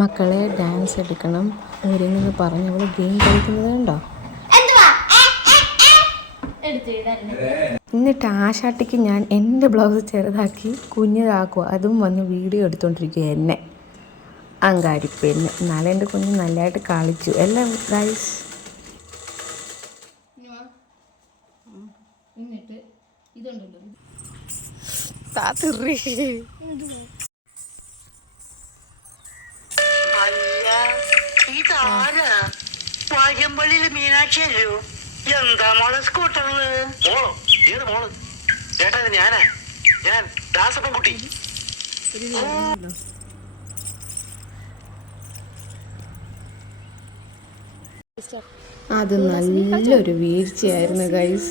മക്കളെ ഡാൻസ് എടുക്കണം ഒരുങ്ങെന്ന് പറഞ്ഞ് അവൾ ഗെയിം കളിക്കുന്നത് കണ്ടോ. എന്നിട്ട് ആശാട്ടിക്ക് ഞാൻ എൻ്റെ ബ്ലൗസ് ചെറുതാക്കി കുഞ്ഞിതാക്കുക, അതും വന്ന് വീഡിയോ എടുത്തുകൊണ്ടിരിക്കുക എന്നെ അങ്കാരിപ്പെണ്ണ്. എന്നാലും എൻ്റെ കുഞ്ഞ് നല്ലതായിട്ട് കളിച്ചു എല്ലാം ഗൈസ്. എന്നിട്ട് ഇതുണ്ടല്ലോ വാര്യമ്പള്ളിയില് മീനാക്ഷിയല്ലോ. എന്താ മോളെ സ്കൂട്ടറില്? മോളോ? ഏത് മോള്? ചേട്ടാ ഞാനാ, ഞാൻ ദാസപ്പൻകുട്ടി. അത് നല്ലൊരു വീഴ്ചയായിരുന്നു ഗൈസ്.